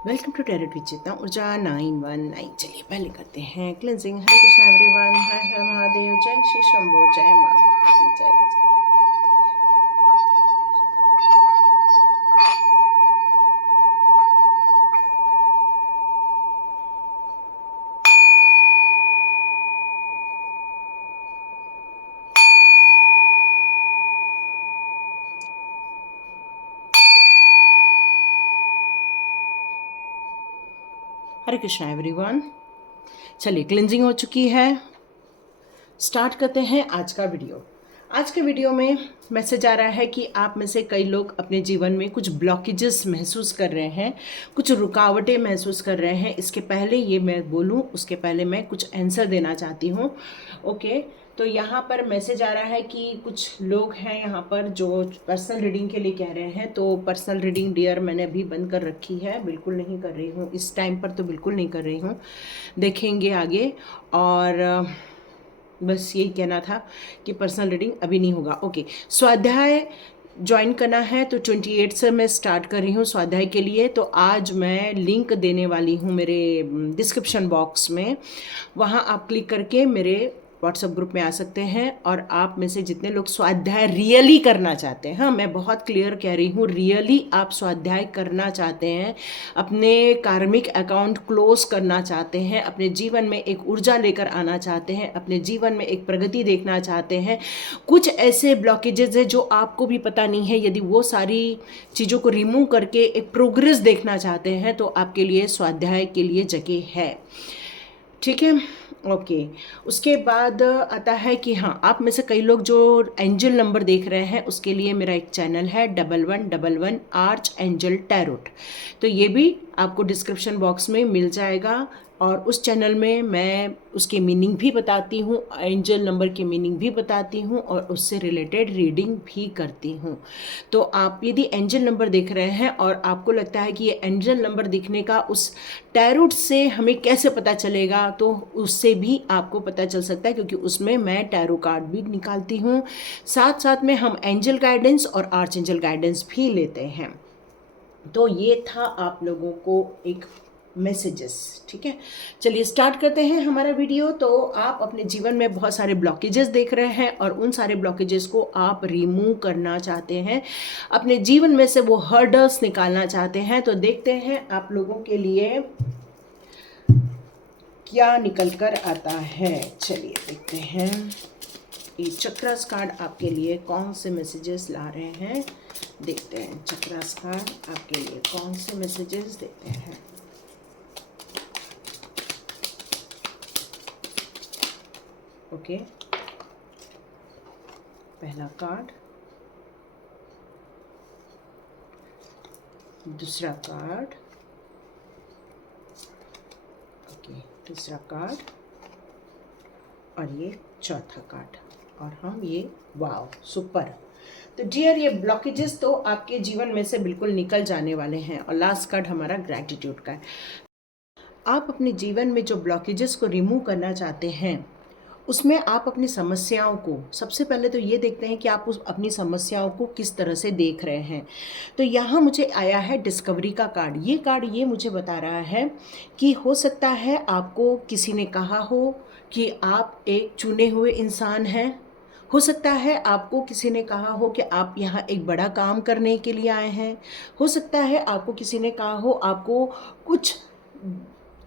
Welcome to tarot विचेता ऊर्जा 919। चलिए पहले करते हैं क्लेंजिंग। हरे कृष्णा एवरीवन, हर हर महादेव, जय श्री शंभो, जय माँ भगवती, जय गजानन। हरे कृष्णा एवरीवन। चलिए क्लेंजिंग हो चुकी है, स्टार्ट करते हैं आज का वीडियो। आज के वीडियो में मैसेज आ रहा है कि आप में से कई लोग अपने जीवन में कुछ ब्लॉकेजेस महसूस कर रहे हैं, कुछ रुकावटें महसूस कर रहे हैं। इसके पहले ये मैं बोलूँ, उसके पहले मैं कुछ आंसर देना चाहती हूँ। ओके, तो यहाँ पर मैसेज आ रहा है कि कुछ लोग हैं यहाँ पर जो पर्सनल रीडिंग के लिए कह रहे हैं। तो पर्सनल रीडिंग डियर मैंने अभी बंद कर रखी है, बिल्कुल नहीं कर रही हूँ इस टाइम पर, तो बिल्कुल नहीं कर रही हूँ, देखेंगे आगे। और बस यही कहना था कि पर्सनल रीडिंग अभी नहीं होगा। ओके, स्वाध्याय ज्वाइन करना है तो 28 से मैं स्टार्ट कर रही हूँ स्वाध्याय के लिए। तो आज मैं लिंक देने वाली हूँ मेरे डिस्क्रिप्शन बॉक्स में, वहाँ आप क्लिक करके मेरे व्हाट्सएप ग्रुप में आ सकते हैं। और आप में से जितने लोग स्वाध्याय रियली करना चाहते हैं, हाँ मैं बहुत क्लियर कह रही हूँ, रियली आप स्वाध्याय करना चाहते हैं, अपने कार्मिक अकाउंट क्लोज करना चाहते हैं, अपने जीवन में एक ऊर्जा लेकर आना चाहते हैं, अपने जीवन में एक प्रगति देखना चाहते हैं, कुछ ऐसे ब्लॉकेजेस है जो आपको भी पता नहीं है, यदि वो सारी चीज़ों को रिमूव करके एक प्रोग्रेस देखना चाहते हैं तो आपके लिए स्वाध्याय के लिए जगह है। ठीक है, ओके। उसके बाद आता है कि हाँ, आप में से कई लोग जो एंजल नंबर देख रहे हैं उसके लिए मेरा एक चैनल है 1111 आर्च एंजल टैरोट, तो ये भी आपको डिस्क्रिप्शन बॉक्स में मिल जाएगा। और उस चैनल में मैं उसके मीनिंग भी बताती हूँ, एंजल नंबर की मीनिंग भी बताती हूँ और उससे रिलेटेड रीडिंग भी करती हूँ। तो आप यदि एंजल नंबर देख रहे हैं और आपको लगता है कि ये एंजल नंबर दिखने का उस टैरोट से हमें कैसे पता चलेगा, तो उससे भी आपको पता चल सकता है, क्योंकि उसमें मैं टैरो कार्ड भी निकालती हूँ, साथ साथ में हम एंजल गाइडेंस और आर्च एंजल गाइडेंस भी लेते हैं। तो ये था आप लोगों को एक मैसेजेस। ठीक है, चलिए स्टार्ट करते हैं हमारा वीडियो। तो आप अपने जीवन में बहुत सारे ब्लॉकेजेस देख रहे हैं और उन सारे ब्लॉकेजेस को आप रिमूव करना चाहते हैं, अपने जीवन में से वो हर्डल्स निकालना चाहते हैं। तो देखते हैं आप लोगों के लिए क्या निकल कर आता है। चलिए देखते हैं ये चक्रास कार्ड आपके लिए कौन से मैसेजेस ला रहे हैं। देखते हैं चक्रास कार्ड आपके लिए कौन से मैसेजेस देते हैं। ओके, पहला कार्ड, दूसरा कार्ड, ओके तीसरा कार्ड और ये चौथा कार्ड। और हम ये वाव सुपर। तो डियर, ये ब्लॉकेजेस तो आपके जीवन में से बिल्कुल निकल जाने वाले हैं। और लास्ट कार्ड हमारा ग्रैटिट्यूड का है। आप अपने जीवन में जो ब्लॉकेजेस को रिमूव करना चाहते हैं उसमें आप अपनी समस्याओं को, सबसे पहले तो ये देखते हैं कि आप उस अपनी समस्याओं को किस तरह से देख रहे हैं। तो यहाँ मुझे आया है डिस्कवरी का कार्ड। ये कार्ड ये मुझे बता रहा है कि हो सकता है आपको किसी ने कहा हो कि आप एक चुने हुए इंसान हैं। हो सकता है आपको किसी ने कहा हो कि आप यहाँ एक बड़ा काम करने के लिए आए हैं। हो सकता है आपको किसी ने कहा हो आपको कुछ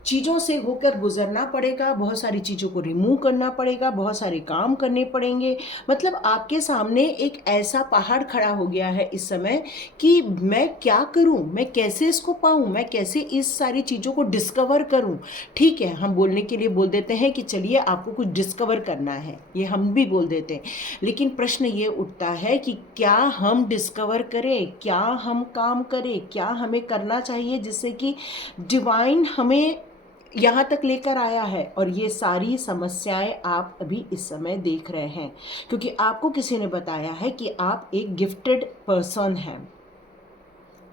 चीज़ों से होकर गुजरना पड़ेगा, बहुत सारी चीज़ों को रिमूव करना पड़ेगा, बहुत सारे काम करने पड़ेंगे। मतलब आपके सामने एक ऐसा पहाड़ खड़ा हो गया है इस समय कि मैं क्या करूं, मैं कैसे इसको पाऊं, मैं कैसे इस सारी चीज़ों को डिस्कवर करूं। ठीक है, हम बोलने के लिए बोल देते हैं कि चलिए आपको कुछ डिस्कवर करना है, ये हम भी बोल देते हैं। लेकिन प्रश्न ये उठता है कि क्या हम डिस्कवर करें, क्या हम काम करें, क्या हमें करना चाहिए जिससे कि डिवाइन हमें यहाँ तक लेकर आया है। और ये सारी समस्याएं आप अभी इस समय देख रहे हैं क्योंकि आपको किसी ने बताया है कि आप एक गिफ्टेड पर्सन हैं।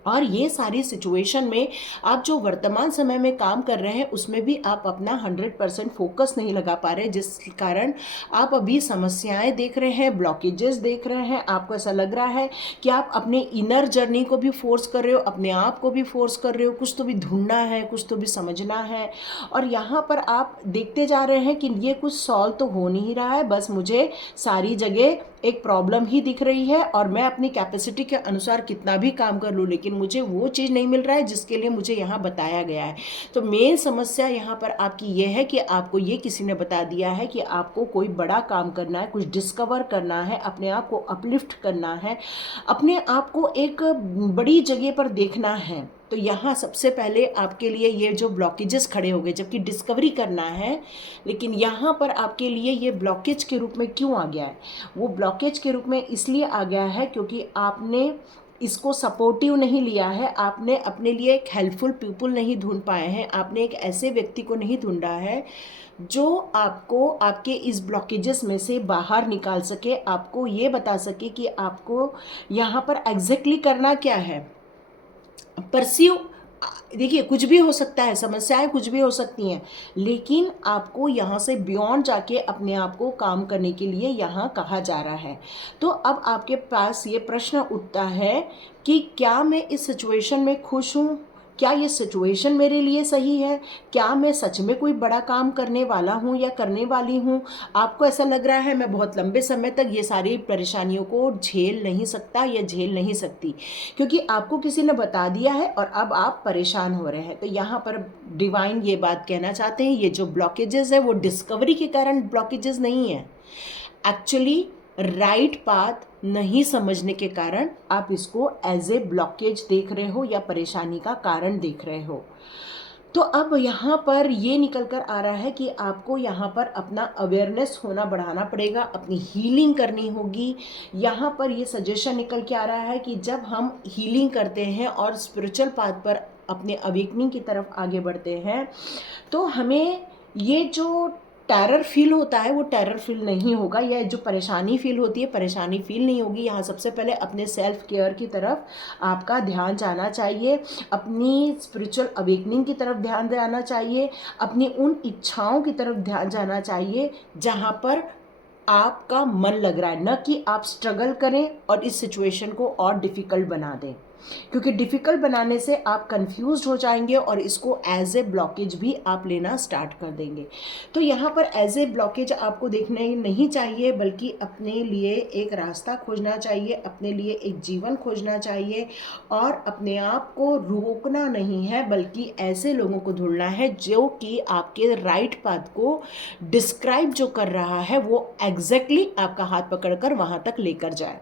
और ये सारी सिचुएशन में आप जो वर्तमान समय में काम कर रहे हैं उसमें भी आप अपना 100% फोकस नहीं लगा पा रहे, जिस कारण आप अभी समस्याएं देख रहे हैं, ब्लॉकेजेस देख रहे हैं। आपको ऐसा लग रहा है कि आप अपने इनर जर्नी को भी फोर्स कर रहे हो, अपने आप को भी फोर्स कर रहे हो, कुछ तो भी ढूंढना है, कुछ तो भी समझना है। और यहाँ पर आप देखते जा रहे हैं कि ये कुछ सॉल्व तो हो नहीं रहा है, बस मुझे सारी जगह एक प्रॉब्लम ही दिख रही है और मैं अपनी कैपेसिटी के अनुसार कितना भी काम कर लूँ लेकिन मुझे वो चीज़ नहीं मिल रहा है जिसके लिए मुझे यहाँ बताया गया है। तो मेन समस्या यहाँ पर आपकी ये है कि आपको ये किसी ने बता दिया है कि आपको कोई बड़ा काम करना है, कुछ डिस्कवर करना है, अपने आप को अपलिफ्ट करना है, अपने आप को एक बड़ी जगह पर देखना है। तो यहाँ सबसे पहले आपके लिए ये जो ब्लॉकेजेस खड़े हो गए, जबकि डिस्कवरी करना है, लेकिन यहाँ पर आपके लिए ये ब्लॉकेज के रूप में क्यों आ गया है? वो ब्लॉकेज के रूप में इसलिए आ गया है क्योंकि आपने इसको सपोर्टिव नहीं लिया है, आपने अपने लिए एक हेल्पफुल पीपल नहीं ढूंढ पाए हैं, आपने एक ऐसे व्यक्ति को नहीं ढूंढा है जो आपको आपके इस ब्लॉकेजेस में से बाहर निकाल सके, आपको ये बता सके कि आपको यहाँ पर एग्जैक्टली करना क्या है। परस्यू, देखिए कुछ भी हो सकता है, समस्याएं कुछ भी हो सकती हैं, लेकिन आपको यहाँ से बियॉन्ड जाके अपने आप को काम करने के लिए यहाँ कहा जा रहा है। तो अब आपके पास ये प्रश्न उठता है कि क्या मैं इस सिचुएशन में खुश हूँ? क्या ये सिचुएशन मेरे लिए सही है? क्या मैं सच में कोई बड़ा काम करने वाला हूँ या करने वाली हूँ? आपको ऐसा लग रहा है मैं बहुत लंबे समय तक ये सारी परेशानियों को झेल नहीं सकता या झेल नहीं सकती, क्योंकि आपको किसी ने बता दिया है और अब आप परेशान हो रहे हैं। तो यहाँ पर डिवाइन ये बात कहना चाहते हैं, ये जो ब्लॉकेजेस है वो डिस्कवरी के कारण ब्लॉकेजेस नहीं है, एक्चुअली राइट पाथ नहीं समझने के कारण आप इसको एज ए ब्लॉकेज देख रहे हो या परेशानी का कारण देख रहे हो। तो अब यहाँ पर ये निकल कर आ रहा है कि आपको यहाँ पर अपना अवेयरनेस होना बढ़ाना पड़ेगा, अपनी हीलिंग करनी होगी। यहाँ पर ये सजेशन निकल के आ रहा है कि जब हम हीलिंग करते हैं और स्पिरिचुअल पाथ पर अपने अवेकनिंग की तरफ आगे बढ़ते हैं तो हमें ये जो टेरर फील होता है वो टेरर फील नहीं होगा, या जो परेशानी फील होती है परेशानी फील नहीं होगी। यहाँ सबसे पहले अपने सेल्फ केयर की तरफ आपका ध्यान जाना चाहिए, अपनी स्पिरिचुअल अवेकनिंग की तरफ ध्यान जाना चाहिए, अपनी उन इच्छाओं की तरफ ध्यान जाना चाहिए जहाँ पर आपका मन लग रहा है, न कि आप स्ट्रगल करें और इस सिचुएशन को और डिफ़िकल्ट बना दें, क्योंकि डिफ़िकल्ट बनाने से आप कंफ्यूज्ड हो जाएंगे और इसको एज ए ब्लॉकेज भी आप लेना स्टार्ट कर देंगे। तो यहाँ पर एज ए ब्लॉकेज आपको देखने नहीं चाहिए, बल्कि अपने लिए एक रास्ता खोजना चाहिए, अपने लिए एक जीवन खोजना चाहिए और अपने आप को रोकना नहीं है, बल्कि ऐसे लोगों को ढूंढना है जो कि आपके राइट पाथ को डिस्क्राइब जो कर रहा है वो एग्जैक्टली आपका हाथ पकड़कर वहाँ तक लेकर जाए।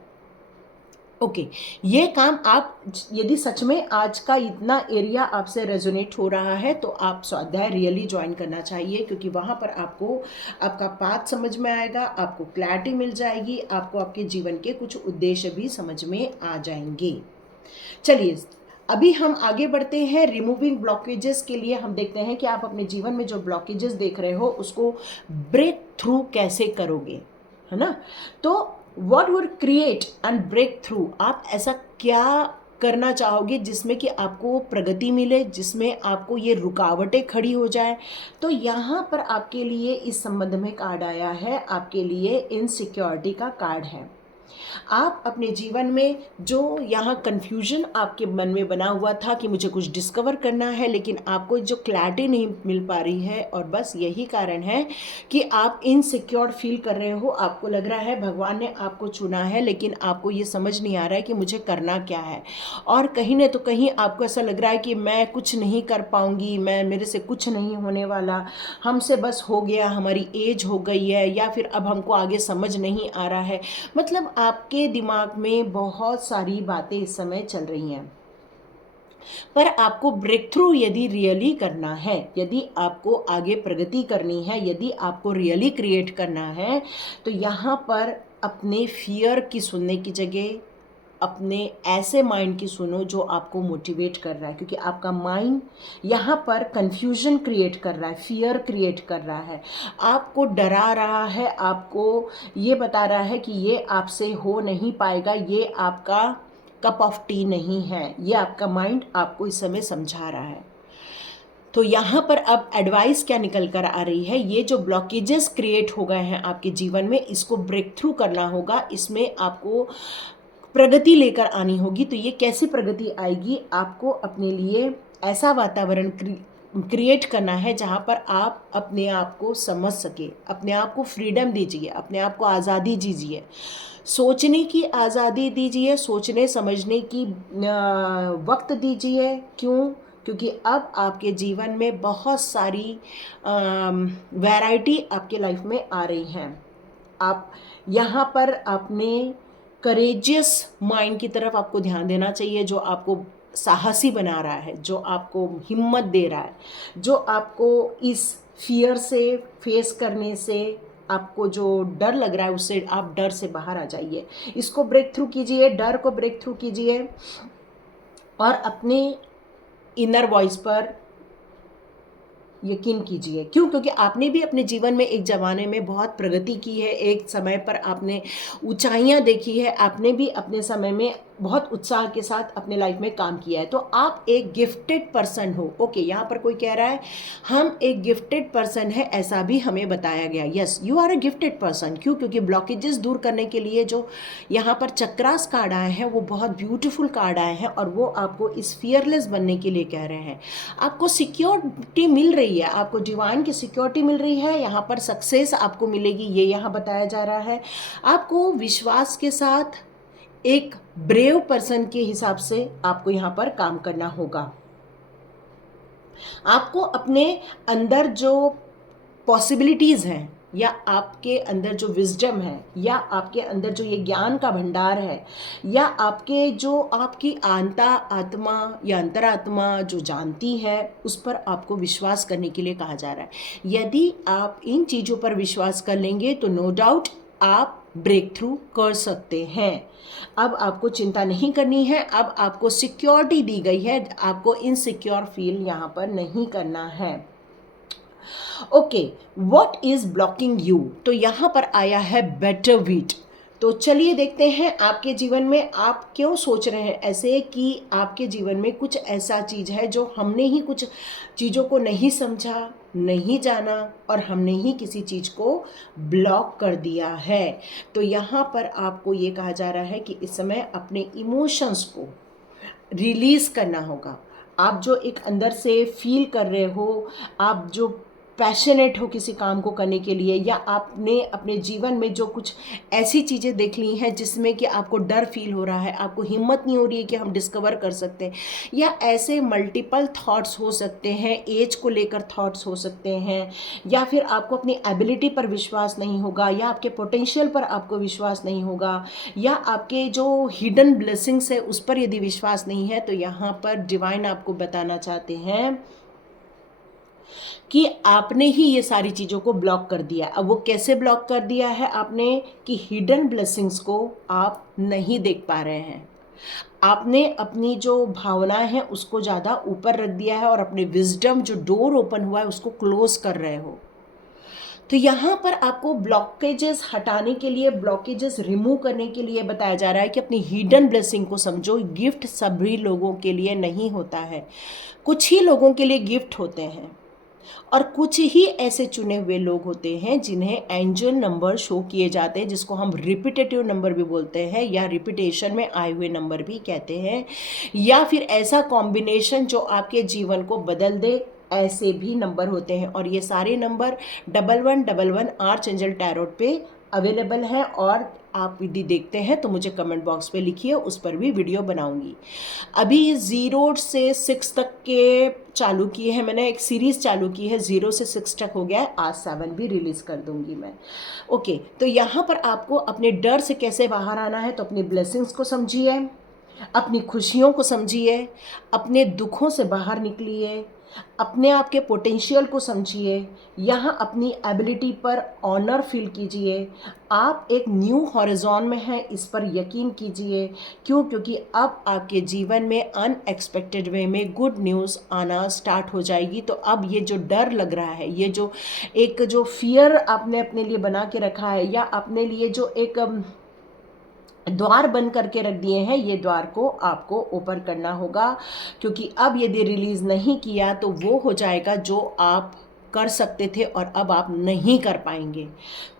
ओके, ये काम आप यदि सच में आज का इतना एरिया आपसे रेजोनेट हो रहा है तो आप स्वाध्याय रियली ज्वाइन करना चाहिए, क्योंकि वहाँ पर आपको आपका पाथ समझ में आएगा, आपको क्लैरिटी मिल जाएगी, आपको आपके जीवन के कुछ उद्देश्य भी समझ में आ जाएंगे। चलिए अभी हम आगे बढ़ते हैं। रिमूविंग ब्लॉकेजेस के लिए हम देखते हैं कि आप अपने जीवन में जो ब्लॉकेजेस देख रहे हो उसको ब्रेक थ्रू कैसे करोगे, है ना। तो What would create and break through, आप ऐसा क्या करना चाहोगे जिसमें कि आपको प्रगति मिले, जिसमें आपको ये रुकावटें खड़ी हो जाए। तो यहाँ पर आपके लिए इस संबंध में कार्ड आया है, आपके लिए इनसिक्योरिटी का कार्ड है। आप अपने जीवन में जो यहाँ कन्फ्यूजन आपके मन में बना हुआ था कि मुझे कुछ डिस्कवर करना है, लेकिन आपको जो क्लैरिटी नहीं मिल पा रही है, और बस यही कारण है कि आप इनसिक्योर फील कर रहे हो। आपको लग रहा है भगवान ने आपको चुना है, लेकिन आपको ये समझ नहीं आ रहा है कि मुझे करना क्या है, और कहीं न तो कहीं आपको ऐसा लग रहा है कि मैं कुछ नहीं कर पाऊँगी, मेरे से कुछ नहीं होने वाला, हमसे बस हो गया, हमारी एज हो गई है, या फिर अब हमको आगे समझ नहीं आ रहा है। मतलब आपके दिमाग में बहुत सारी बातें इस समय चल रही हैं। पर आपको ब्रेक थ्रू यदि रियली करना है, यदि आपको आगे प्रगति करनी है, यदि आपको रियली क्रिएट करना है, तो यहाँ पर अपने फियर की सुनने की जगह अपने ऐसे माइंड की सुनो जो आपको मोटिवेट कर रहा है, क्योंकि आपका माइंड यहाँ पर कंफ्यूजन क्रिएट कर रहा है, फियर क्रिएट कर रहा है, आपको डरा रहा है, आपको ये बता रहा है कि ये आपसे हो नहीं पाएगा, ये आपका कप ऑफ टी नहीं है, ये आपका माइंड आपको इस समय समझा रहा है। तो यहाँ पर अब एडवाइस क्या निकल कर आ रही है, ये जो ब्लॉकेजेस क्रिएट हो गए हैं आपके जीवन में, इसको ब्रेक थ्रू करना होगा, इसमें आपको प्रगति लेकर आनी होगी। तो ये कैसे प्रगति आएगी, आपको अपने लिए ऐसा वातावरण क्रिएट करना है जहाँ पर आप अपने आप को समझ सके, अपने आप को फ्रीडम दीजिए, अपने आप को आज़ादी दीजिए, सोचने की आज़ादी दीजिए, सोचने समझने की वक्त दीजिए। क्यों? क्योंकि अब आपके जीवन में बहुत सारी वैरायटी आपके लाइफ में आ रही हैं। आप यहाँ पर अपने करेजियस माइंड की तरफ आपको ध्यान देना चाहिए, जो आपको साहसी बना रहा है, जो आपको हिम्मत दे रहा है, जो आपको इस फियर से फेस करने से, आपको जो डर लग रहा है उससे आप डर से बाहर आ जाइए, इसको ब्रेक थ्रू कीजिए, डर को ब्रेक थ्रू कीजिए और अपने इनर वॉइस पर यकीन कीजिए। क्यों? क्योंकि आपने भी अपने जीवन में एक ज़माने में बहुत प्रगति की है, एक समय पर आपने ऊंचाइयां देखी है, आपने भी अपने समय में बहुत उत्साह के साथ अपने लाइफ में काम किया है। तो आप एक गिफ्टेड पर्सन हो। ओके, यहाँ पर कोई कह रहा है हम एक गिफ्टेड पर्सन है, ऐसा भी हमें बताया गया। Yes, you are a gifted person. क्यों? क्योंकि ब्लॉकेजेस दूर करने के लिए जो यहाँ पर चक्रास कार्ड आए हैं वो बहुत ब्यूटीफुल कार्ड आए हैं और वो आपको इस फियरलेस बनने के लिए कह रहे हैं। आपको सिक्योरिटी मिल रही है, आपको डिवाइन की सिक्योरिटी मिल रही है, यहाँ पर सक्सेस आपको मिलेगी, ये यहाँ बताया जा रहा है। आपको विश्वास के साथ एक ब्रेव पर्सन के हिसाब से आपको यहाँ पर काम करना होगा। आपको अपने अंदर जो पॉसिबिलिटीज़ हैं, या आपके अंदर जो विजडम है, या आपके अंदर जो ये ज्ञान का भंडार है, या आपके जो आपकी आत्मा या अंतरात्मा जो जानती है, उस पर आपको विश्वास करने के लिए कहा जा रहा है। यदि आप इन चीज़ों पर विश्वास कर लेंगे तो नो डाउट आप ब्रेक थ्रू कर सकते हैं। अब आपको चिंता नहीं करनी है, अब आपको सिक्योरिटी दी गई है, आपको इनसिक्योर फील यहाँ पर नहीं करना है। Okay, what is blocking you? तो यहाँ पर आया है बेटर वीट। तो चलिए देखते हैं आपके जीवन में आप क्यों सोच रहे हैं ऐसे कि आपके जीवन में कुछ ऐसा चीज़ है जो हमने ही कुछ चीज़ों को नहीं समझा, नहीं जाना और हमने ही किसी चीज़ को ब्लॉक कर दिया है। तो यहाँ पर आपको ये कहा जा रहा है कि इस समय अपने इमोशंस को रिलीज़ करना होगा। आप जो एक अंदर से फील कर रहे हो, आप जो पैशनेट हो किसी काम को करने के लिए, या आपने अपने जीवन में जो कुछ ऐसी चीज़ें देख ली हैं जिसमें कि आपको डर फील हो रहा है, आपको हिम्मत नहीं हो रही है कि हम डिस्कवर कर सकते हैं, या ऐसे मल्टीपल थॉट्स हो सकते हैं, एज को लेकर थॉट्स हो सकते हैं, या फिर आपको अपनी एबिलिटी पर विश्वास नहीं होगा, या आपके पोटेंशियल पर आपको विश्वास नहीं होगा, या आपके जो हिडन ब्लेसिंग्स है उस पर यदि विश्वास नहीं है, तो यहाँ पर डिवाइन आपको बताना चाहते हैं कि आपने ही ये सारी चीज़ों को ब्लॉक कर दिया। अब वो कैसे ब्लॉक कर दिया है आपने, कि हिडन ब्लेसिंग्स को आप नहीं देख पा रहे हैं, आपने अपनी जो भावनाएं हैं उसको ज़्यादा ऊपर रख दिया है और अपने विजडम जो डोर ओपन हुआ है उसको क्लोज कर रहे हो। तो यहाँ पर आपको ब्लॉकेजेस हटाने के लिए, ब्लॉकेजेस रिमूव करने के लिए बताया जा रहा है कि अपनी हिडन ब्लेसिंग को समझो। गिफ्ट सभी लोगों के लिए नहीं होता है, कुछ ही लोगों के लिए गिफ्ट होते हैं और कुछ ही ऐसे चुने हुए लोग होते हैं जिन्हें एंजल नंबर शो किए जाते हैं, जिसको हम रिपीटेटिव नंबर भी बोलते हैं या रिपीटेशन में आए हुए नंबर भी कहते हैं, या फिर ऐसा कॉम्बिनेशन जो आपके जीवन को बदल दे, ऐसे भी नंबर होते हैं। और ये सारे नंबर 1111 आर्चएंजल टैरोट पे अवेलेबल है, और आप यदि देखते हैं तो मुझे कमेंट बॉक्स पे लिखिए, उस पर भी वीडियो बनाऊंगी। अभी 0 से 6 तक के चालू किए हैं, मैंने एक सीरीज़ चालू की है, 0 से 6 तक हो गया है, आज 7 भी रिलीज़ कर दूंगी मैं। ओके, तो यहाँ पर आपको अपने डर से कैसे बाहर आना है, तो अपनी ब्लेसिंग्स को समझिए, अपनी खुशियों को समझिए, अपने दुखों से बाहर निकलिए, अपने आप के पोटेंशियल को समझिए, यहाँ अपनी एबिलिटी पर ऑनर फील कीजिए। आप एक न्यू हॉरिजॉन में हैं, इस पर यकीन कीजिए। क्यों? क्योंकि अब आपके जीवन में अनएक्सपेक्टेड वे में गुड न्यूज़ आना स्टार्ट हो जाएगी। तो अब ये जो डर लग रहा है, ये जो एक जो फियर आपने अपने लिए बना के रखा है, या अपने लिए जो एक द्वार बंद करके रख दिए हैं, ये द्वार को आपको ओपन करना होगा, क्योंकि अब यदि रिलीज़ नहीं किया तो वो हो जाएगा जो आप कर सकते थे और अब आप नहीं कर पाएंगे।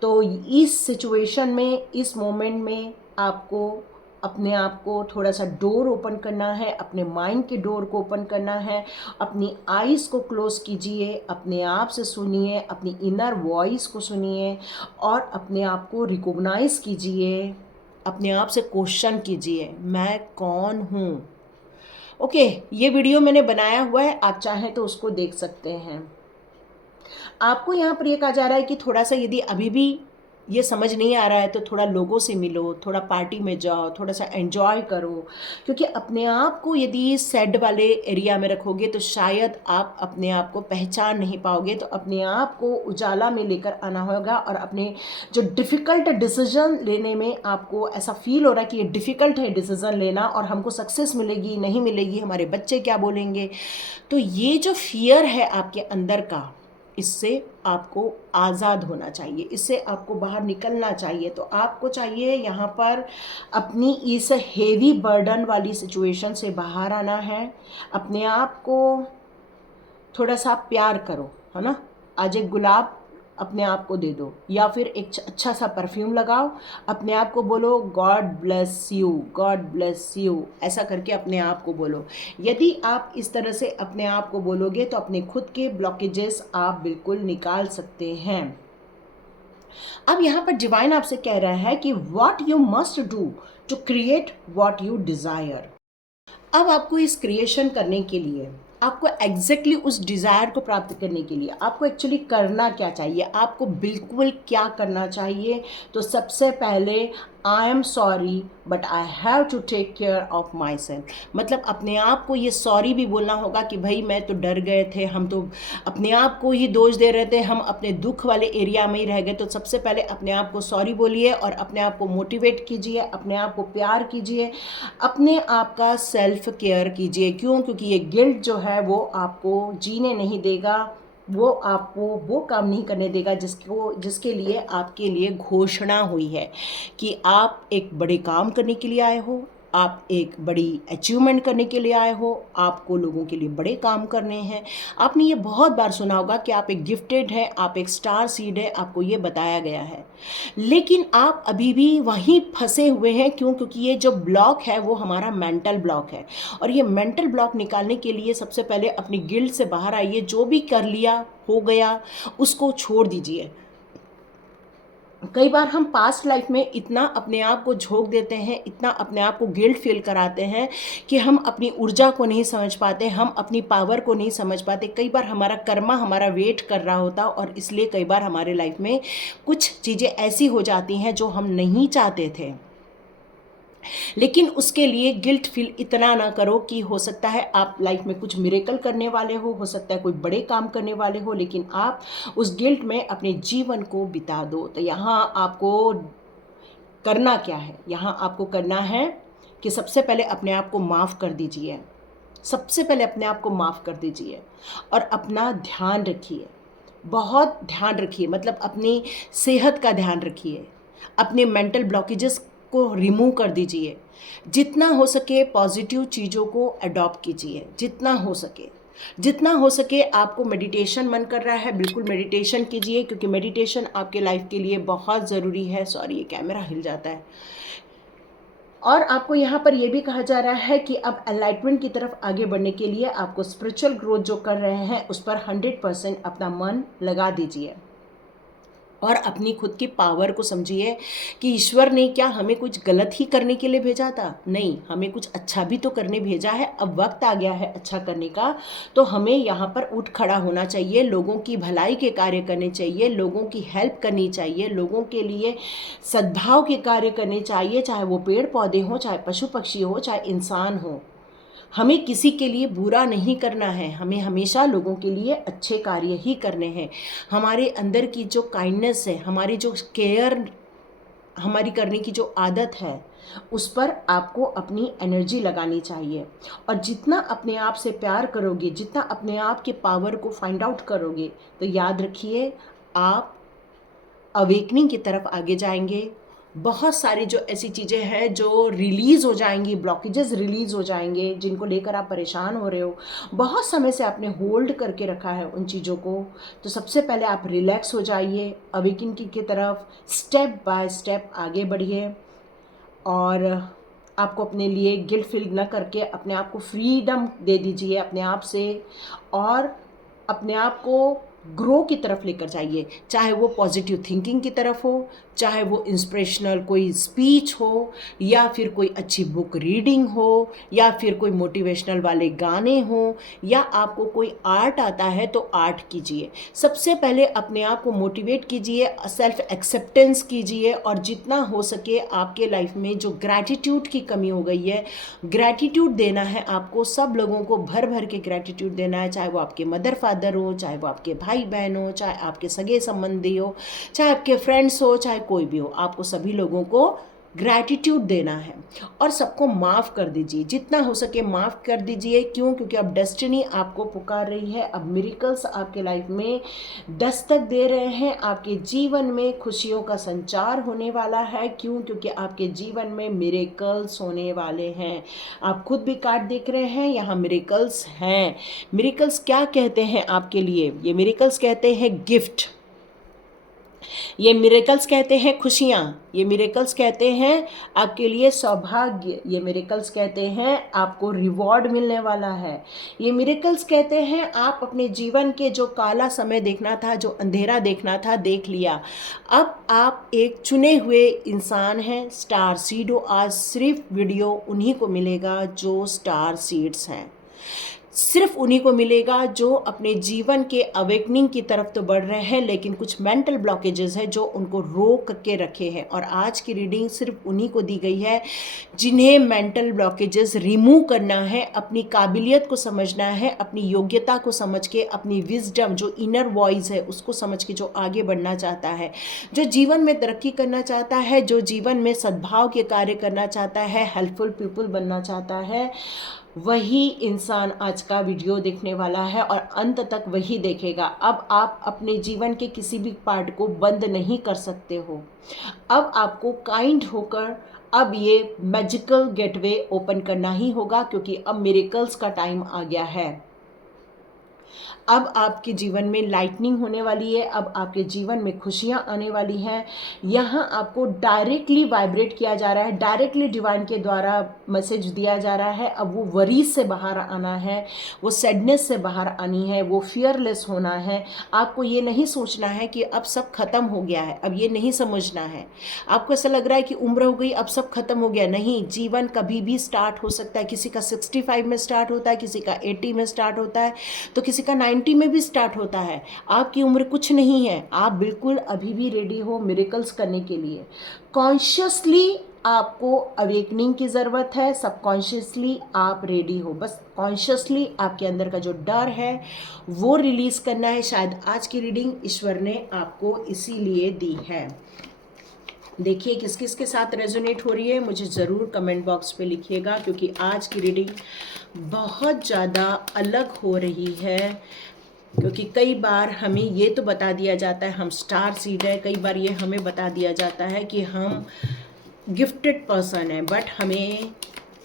तो इस सिचुएशन में, इस मोमेंट में आपको अपने आप को थोड़ा सा डोर ओपन करना है, अपने माइंड के डोर को ओपन करना है, अपनी आईज़ को क्लोज कीजिए, अपने आप से सुनिए, अपनी इनर वॉइस को सुनिए और अपने आप को रिकॉग्नाइज कीजिए, अपने आप से क्वेश्चन कीजिए, मैं कौन हूँ। ओके, ये वीडियो मैंने बनाया हुआ है, आप चाहें तो उसको देख सकते हैं। आपको यहाँ पर ये कहा जा रहा है कि थोड़ा सा यदि अभी भी ये समझ नहीं आ रहा है तो थोड़ा लोगों से मिलो, थोड़ा पार्टी में जाओ, थोड़ा सा एंजॉय करो, क्योंकि अपने आप को यदि सैड वाले एरिया में रखोगे तो शायद आप अपने आप को पहचान नहीं पाओगे। तो अपने आप को उजाला में लेकर आना होगा और अपने जो डिफ़िकल्ट डिसीजन लेने में आपको ऐसा फील हो रहा है कि ये डिफ़िकल्ट है डिसीज़न लेना और हमको सक्सेस मिलेगी नहीं मिलेगी, हमारे बच्चे क्या बोलेंगे, तो ये जो फियर है आपके अंदर का, इससे आपको आज़ाद होना चाहिए, इससे आपको बाहर निकलना चाहिए। तो आपको चाहिए यहाँ पर अपनी इस हेवी बर्डन वाली सिचुएशन से बाहर आना है। अपने आप को थोड़ा सा प्यार करो, है ना। आज एक गुलाब अपने आप को दे दो, या फिर एक अच्छा सा परफ्यूम लगाओ, अपने आप को बोलो God bless you, God bless you, ऐसा करके अपने आप को बोलो। यदि आप इस तरह से अपने आप को बोलोगे तो अपने खुद के ब्लॉकेजेस आप बिल्कुल निकाल सकते हैं। अब यहाँ पर डिवाइन आपसे कह रहा है कि what you must do to create what you desire. अब आपको इस क्रिएशन करने के लिए, आपको एग्जैक्टली उस डिज़ायर को प्राप्त करने के लिए आपको एक्चुअली करना क्या चाहिए, आपको बिल्कुल क्या करना चाहिए। तो सबसे पहले I am sorry but I have to take care of myself, मतलब अपने आप को ये सॉरी भी बोलना होगा कि भाई मैं तो डर गए थे, हम तो अपने आप को ही दोष दे रहे थे, हम अपने दुख वाले एरिया में ही रह गए। तो सबसे पहले अपने आप को सॉरी बोलिए और अपने आप को मोटिवेट कीजिए, अपने आप को प्यार कीजिए, अपने आप का सेल्फ केयर कीजिए। क्यों? क्योंकि ये गिल्ट जो है वो आपको जीने नहीं देगा, वो आपको वो काम नहीं करने देगा जिसके लिए आपके लिए घोषणा हुई है कि आप एक बड़े काम करने के लिए आए हो, आप एक बड़ी अचीवमेंट करने के लिए आए हो, आपको लोगों के लिए बड़े काम करने हैं। आपने ये बहुत बार सुना होगा कि आप एक गिफ्टेड है, आप एक स्टार सीड है, आपको ये बताया गया है, लेकिन आप अभी भी वहीं फंसे हुए हैं। क्यों? क्योंकि ये जो ब्लॉक है वो हमारा मेंटल ब्लॉक है, और ये मेंटल ब्लॉक निकालने के लिए सबसे पहले अपनी गिल्ट से बाहर आइए। जो भी कर लिया हो गया उसको छोड़ दीजिए। कई बार हम पास्ट लाइफ में इतना अपने आप को झोंक देते हैं, इतना अपने आप को गिल्ट फील कराते हैं कि हम अपनी ऊर्जा को नहीं समझ पाते, हम अपनी पावर को नहीं समझ पाते। कई बार हमारा कर्मा हमारा वेट कर रहा होता और इसलिए कई बार हमारे लाइफ में कुछ चीज़ें ऐसी हो जाती हैं जो हम नहीं चाहते थे। लेकिन उसके लिए गिल्ट फील इतना ना करो कि हो सकता है आप लाइफ में कुछ मिरेकल करने वाले हो सकता है कोई बड़े काम करने वाले हो, लेकिन आप उस गिल्ट में अपने जीवन को बिता दो। तो यहाँ आपको करना क्या है? यहाँ आपको करना है कि सबसे पहले अपने आप को माफ़ कर दीजिए, सबसे पहले अपने आप को माफ़ कर दीजिए और अपना ध्यान रखिए, बहुत ध्यान रखिए, मतलब अपनी सेहत का ध्यान रखिए, अपने मेंटल ब्लॉकेजेस को रिमूव कर दीजिए। जितना हो सके पॉजिटिव चीज़ों को अडॉप्ट कीजिए, जितना हो सके, जितना हो सके। आपको मेडिटेशन मन कर रहा है, बिल्कुल मेडिटेशन कीजिए, क्योंकि मेडिटेशन आपके लाइफ के लिए बहुत ज़रूरी है। सॉरी, ये कैमरा हिल जाता है। और आपको यहाँ पर यह भी कहा जा रहा है कि अब एनलाइटमेंट की तरफ आगे बढ़ने के लिए आपको स्पिरिचुअल ग्रोथ जो कर रहे हैं उस पर 100% अपना मन लगा दीजिए और अपनी खुद की पावर को समझिए कि ईश्वर ने क्या हमें कुछ गलत ही करने के लिए भेजा था? नहीं, हमें कुछ अच्छा भी तो करने भेजा है। अब वक्त आ गया है अच्छा करने का, तो हमें यहाँ पर उठ खड़ा होना चाहिए, लोगों की भलाई के कार्य करने चाहिए, लोगों की हेल्प करनी चाहिए, लोगों के लिए सद्भाव के कार्य करने चाहिए, चाहे वो पेड़ पौधे हों, चाहे पशु पक्षी हो, चाहे इंसान हो। हमें किसी के लिए बुरा नहीं करना है, हमें हमेशा लोगों के लिए अच्छे कार्य ही करने हैं। हमारे अंदर की जो काइंडनेस है, हमारी जो केयर हमारी करने की जो आदत है, उस पर आपको अपनी एनर्जी लगानी चाहिए। और जितना अपने आप से प्यार करोगे, जितना अपने आप के पावर को फाइंड आउट करोगे, तो याद रखिए आप अवेकनिंग की तरफ आगे जाएंगे, बहुत सारी जो ऐसी चीज़ें हैं जो रिलीज़ हो जाएंगी, ब्लॉकेजेस रिलीज़ हो जाएंगे जिनको लेकर आप परेशान हो रहे हो, बहुत समय से आपने होल्ड करके रखा है उन चीज़ों को। तो सबसे पहले आप रिलैक्स हो जाइए, अवेकनिंग की तरफ स्टेप बाय स्टेप आगे बढ़िए और आपको अपने लिए गिल्ट फील न करके अपने आप को फ्रीडम दे दीजिए अपने आप से, और अपने आप को ग्रो की तरफ लेकर जाइए, चाहे वो पॉजिटिव थिंकिंग की तरफ हो, चाहे वो इंस्पिरेशनल कोई स्पीच हो, या फिर कोई अच्छी बुक रीडिंग हो, या फिर कोई मोटिवेशनल वाले गाने हो, या आपको कोई आर्ट आता है तो आर्ट कीजिए। सबसे पहले अपने आप को मोटिवेट कीजिए, सेल्फ एक्सेप्टेंस कीजिए, और जितना हो सके आपके लाइफ में जो ग्रैटिट्यूड की कमी हो गई है, ग्रैटिट्यूड देना है आपको, सब लोगों को भर भर के ग्रैटिट्यूड देना है, चाहे वो आपके मदर फादर हो, चाहे वो आपके भाई बहन हो, चाहे आपके सगे संबंधी हो, चाहे आपके फ्रेंड्स हो, चाहे कोई भी हो, आपको सभी लोगों को ग्रैटिट्यूड देना है। और सबको माफ़ कर दीजिए, जितना हो सके माफ़ कर दीजिए। क्यों? क्योंकि अब डेस्टिनी आपको पुकार रही है, अब मिरेकल्स आपके लाइफ में दस्तक दे रहे हैं, आपके जीवन में खुशियों का संचार होने वाला है। क्यों? क्योंकि आपके जीवन में मिरेकल्स होने वाले हैं। आप खुद भी कार्ड देख रहे हैं, यहाँ मिरेकल्स हैं। मिरेकल्स क्या कहते हैं आपके लिए? ये मिरेकल्स कहते हैं गिफ्ट, ये मिरेकल्स कहते हैं खुशियाँ, ये मिरेकल्स कहते हैं आपके लिए सौभाग्य, ये मिरेकल्स कहते हैं आपको रिवॉर्ड मिलने वाला है। ये मिरेकल्स कहते हैं आप अपने जीवन के जो काला समय देखना था, जो अंधेरा देखना था, देख लिया। अब आप एक चुने हुए इंसान हैं। स्टार सीड हो, आज सिर्फ वीडियो उन्हीं को मिलेगा जो स्टार सीड्स हैं, सिर्फ उन्हीं को मिलेगा जो अपने जीवन के अवेकनिंग की तरफ तो बढ़ रहे हैं, लेकिन कुछ मेंटल ब्लॉकेजेस है जो उनको रोक के रखे हैं। और आज की रीडिंग सिर्फ उन्हीं को दी गई है जिन्हें मेंटल ब्लॉकेजेस रिमूव करना है, अपनी काबिलियत को समझना है, अपनी योग्यता को समझ के, अपनी विजडम जो इनर वॉइस है उसको समझ के, जो आगे बढ़ना चाहता है, जो जीवन में तरक्की करना चाहता है, जो जीवन में सद्भाव के कार्य करना चाहता है, हेल्पफुल पीपल बनना चाहता है, वही इंसान आज का वीडियो देखने वाला है और अंत तक वही देखेगा। अब आप अपने जीवन के किसी भी पार्ट को बंद नहीं कर सकते हो। अब आपको काइंड होकर अब ये मैजिकल गेटवे ओपन करना ही होगा, क्योंकि अब मिरेकल्स का टाइम आ गया है। अब आपके जीवन में लाइटनिंग होने वाली है, अब आपके जीवन में खुशियाँ आने वाली हैं। यहाँ आपको डायरेक्टली वाइब्रेट किया जा रहा है, डायरेक्टली डिवाइन के द्वारा मैसेज दिया जा रहा है। अब वो वरीज से बाहर आना है, वो सैडनेस से बाहर आनी है, वो फियरलेस होना है। आपको ये नहीं सोचना है कि अब सब खत्म हो गया है, अब ये नहीं समझना है। आपको ऐसा लग रहा है कि उम्र हो गई, अब सब खत्म हो गया। नहीं, जीवन कभी भी स्टार्ट हो सकता है। किसी का 65 में स्टार्ट होता है, किसी का 80 में स्टार्ट होता है, तो किसी का 90 में भी स्टार्ट होता है। आपकी उम्र कुछ नहीं है, आप बिल्कुल अभी भी रेडी हो मिरेकल्स करने के लिए। कॉन्शियसली आपको अवेकनिंग की ज़रूरत है, सबकॉन्शियसली आप रेडी हो। बस कॉन्शियसली आपके अंदर का जो डर है वो रिलीज़ करना है। शायद आज की रीडिंग ईश्वर ने आपको इसीलिए दी है। देखिए किस किस के साथ रेजोनेट हो रही है, मुझे ज़रूर कमेंट बॉक्स पे लिखिएगा, क्योंकि आज की रीडिंग बहुत ज़्यादा अलग हो रही है। क्योंकि कई बार हमें ये तो बता दिया जाता है हम स्टार सीड है, कई बार ये हमें बता दिया जाता है कि हम गिफ्टेड पर्सन है, बट हमें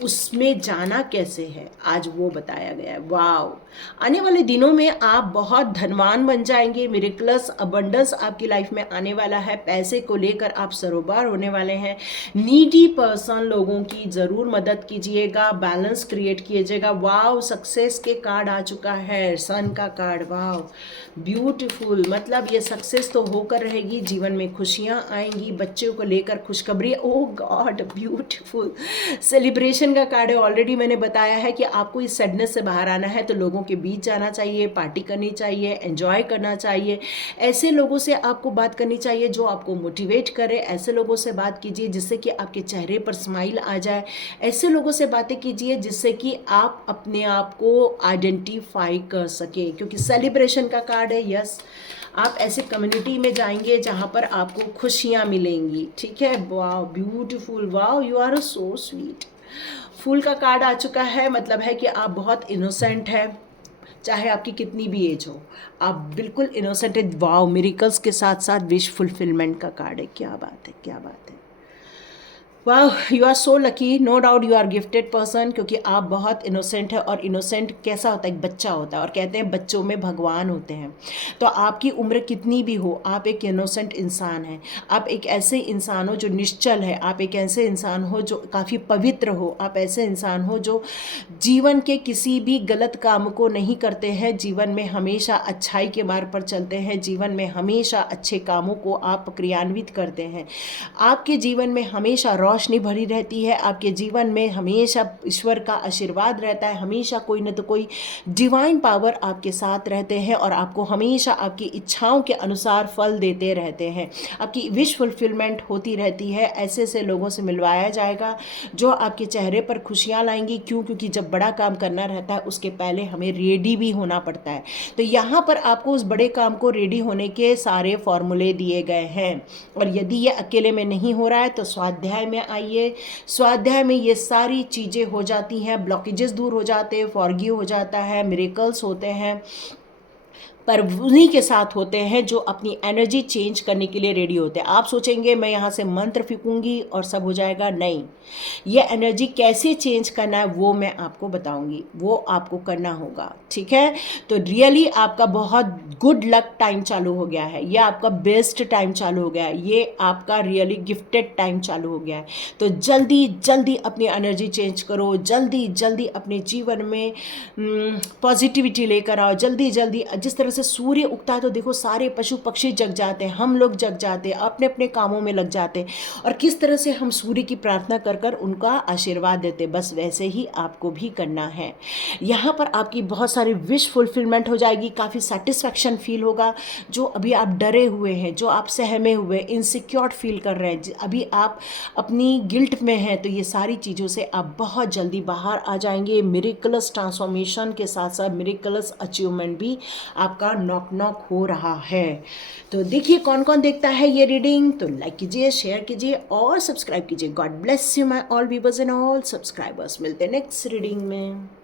उसमें जाना कैसे है आज वो बताया गया है। वाव! आने वाले दिनों में आप बहुत धनवान बन जाएंगे। मिरेकलस अबंडेंस आपकी लाइफ में आने वाला है। पैसे को लेकर आप सरोबार होने वाले हैं। नीडी पर्सन लोगों की ज़रूर मदद कीजिएगा, बैलेंस क्रिएट कीजिएगा। वाव! सक्सेस के कार्ड आ चुका है, सन का कार्ड। वाव, ब्यूटीफुल। मतलब ये सक्सेस तो होकर रहेगी, जीवन में खुशियाँ आएंगी, बच्चों को लेकर खुशखबरी। ओह गॉड, ब्यूटीफुल। सेलिब्रेशन का कार्ड है। ऑलरेडी मैंने बताया है कि आपको इस सैडनेस से बाहर आना है तो लोगों के बीच जाना चाहिए, पार्टी करनी चाहिए, एंजॉय करना चाहिए। ऐसे लोगों से आपको बात करनी चाहिए जो आपको मोटिवेट करे। ऐसे लोगों से बात कीजिए जिससे कि आपके चेहरे पर स्माइल आ जाए। ऐसे लोगों से बातें कीजिए जिससे कि आप अपने आप को आइडेंटिफाई कर सके, क्योंकि सेलिब्रेशन का कार्ड है। यस, आप ऐसे कम्युनिटी में जाएंगे जहाँ पर आपको खुशियाँ मिलेंगी। ठीक है, वाह ब्यूटीफुल, वाह यू आर सो स्वीट। फूल का कार्ड आ चुका है, मतलब है कि आप बहुत इनोसेंट है, चाहे आपकी कितनी भी एज हो, आप बिल्कुल इनोसेंट है। वाओ, मिरेकल्स के साथ साथ विश फुलफिलमेंट का कार्ड है। क्या बात है, क्या बात है। वाह, you are so lucky, no doubt you are gifted person, क्योंकि आप बहुत इनोसेंट है। और इनोसेंट कैसा होता है? एक बच्चा होता है, और कहते हैं बच्चों में भगवान होते हैं। तो आपकी उम्र कितनी भी हो, आप एक इनोसेंट इंसान हैं। आप एक ऐसे इंसान हो जो निश्चल है, आप एक ऐसे इंसान हो जो काफ़ी पवित्र हो, आप ऐसे इंसान हो जो जीवन के किसी भी गलत काम को नहीं करते हैं, जीवन में हमेशा अच्छाई के मार्ग पर चलते हैं, जीवन में हमेशा अच्छे कामों को आप क्रियान्वित करते हैं। आपके जीवन में हमेशा रोशनी भरी रहती है, आपके जीवन में हमेशा ईश्वर का आशीर्वाद रहता है, हमेशा कोई न तो कोई डिवाइन पावर आपके साथ रहते हैं और आपको हमेशा आपकी इच्छाओं के अनुसार फल देते रहते हैं। आपकी विश फुलफिलमेंट होती रहती है। ऐसे ऐसे लोगों से मिलवाया जाएगा जो आपके चेहरे पर खुशियाँ लाएंगी। क्यों? क्योंकि जब बड़ा काम करना रहता है उसके पहले हमें रेडी भी होना पड़ता है। तो यहाँ पर आपको उस बड़े काम को रेडी होने के सारे फॉर्मूले दिए गए हैं। और यदि ये अकेले में नहीं हो रहा है तो स्वाध्याय में आइए। स्वाध्याय में ये सारी चीज़ें हो जाती हैं, ब्लॉकेजेस दूर हो जाते हैं, फॉरगिव हो जाता है, मिरेकल्स होते हैं। पर उन्हीं के साथ होते हैं जो अपनी एनर्जी चेंज करने के लिए रेडी होते हैं। आप सोचेंगे मैं यहाँ से मंत्र फूंकूंगी और सब हो जाएगा, नहीं। ये एनर्जी कैसे चेंज करना है वो मैं आपको बताऊंगी, वो आपको करना होगा, ठीक है। तो रियली आपका बहुत गुड लक टाइम चालू हो गया है, ये आपका बेस्ट टाइम चालू हो गया है, ये आपका रियली गिफ्टेड टाइम चालू हो गया है। तो जल्दी जल्दी अपनी एनर्जी चेंज करो, जल्दी जल्दी अपने जीवन में पॉजिटिविटी लेकर आओ, जल्दी जल्दी। जिस तरह से सूर्य उगता है तो देखो सारे पशु पक्षी जग जाते हैं, हम लोग जग जाते हैं, अपने अपने कामों में लग जाते हैं, और किस तरह से हम सूर्य की प्रार्थना कर कर उनका आशीर्वाद देते, बस वैसे ही आपको भी करना है। यहाँ पर आपकी बहुत सारी विश फुलफिलमेंट हो जाएगी, काफ़ी सेटिस्फैक्शन फील होगा। जो अभी आप डरे हुए हैं, जो आप सहमे हुए, इनसिक्योर फील कर रहे हैं, अभी आप अपनी गिल्ट में हैं, तो ये सारी चीज़ों से आप बहुत जल्दी बाहर आ जाएंगे। मिरेकलस ट्रांसफॉर्मेशन के साथ साथ मिरेकलस अचीवमेंट भी आपका नॉक नॉक हो रहा है। तो देखिए कौन कौन देखता है ये रीडिंग, तो लाइक कीजिए, शेयर कीजिए और सब्सक्राइब कीजिए। God bless you my all viewers and all subscribers. मिलते हैं नेक्स्ट रीडिंग में।